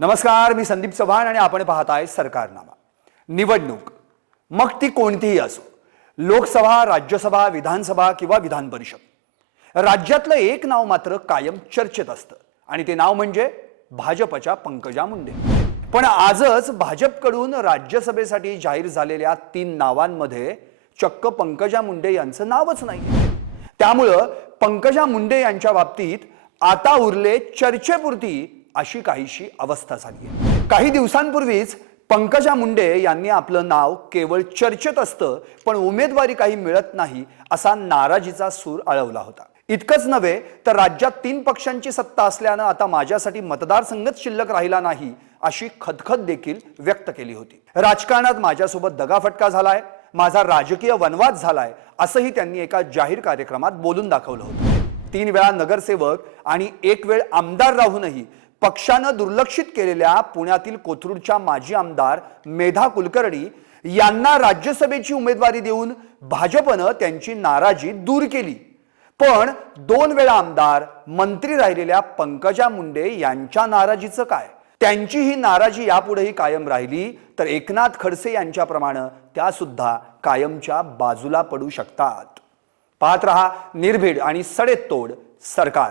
नमस्कार मी संदीप चव्हाण आणि आपण पाहत आहे सरकारनामा. निवडणूक. मग ती कोणतीही असो लोकसभा राज्यसभा विधानसभा किंवा विधान परिषद. राज्यातलं एक नाव मात्र कायम चर्चेत असतं आणि ते नाव म्हणजे भाजपच्या पंकजा मुंडे. पण आजच भाजपकडून राज्यसभेसाठी जाहीर झालेल्या तीन नावांमध्ये चक्क पंकजा मुंडे यांचं नावच नाही त्यामुळं पंकजा मुंडे यांच्या बाबतीत आता उरले चर्चेपुरती अशी काहीशी अवस्था झाली आहे. काही दिवसांपूर्वीच पंकजा मुंडे यांनी आपलं नाव केवळ चर्चेत असतं पण उमेदवारी काही मिळत नाही असा नाराजीचा सूर अळवला होता. इतकंच नव्हे तर राज्यात तीन पक्षांची सत्ता असल्यानं आता माझ्यासाठी मतदारसंघच शिल्लक राहिला नाही अशी खदखद देखील व्यक्त केली होती. राजकारणात माझ्यासोबत दगाफटका झालाय माझा राजकीय वनवाद झालाय असंही त्यांनी एका जाहीर कार्यक्रमात बोलून दाखवलं होतं. तीन वेळा नगरसेवक आणि एक वेळ आमदार राहूनही पक्षानं दुर्लक्षित केलेल्या पुण्यातील कोथरूडच्या माजी आमदार मेधा कुलकर्णी यांना राज्यसभेची उमेदवारी देऊन भाजपनं त्यांची नाराजी दूर केली. पण दोन वेळा आमदार मंत्री राहिलेल्या पंकजा मुंडे यांच्या नाराजीचं काय? त्यांची ही नाराजी यापुढेही कायम राहिली तर एकनाथ खडसे यांच्याप्रमाणे त्या सुद्धा कायमच्या बाजूला पडू शकतात. पाहत रहा निर्भीड आणि सडेतोड सरकार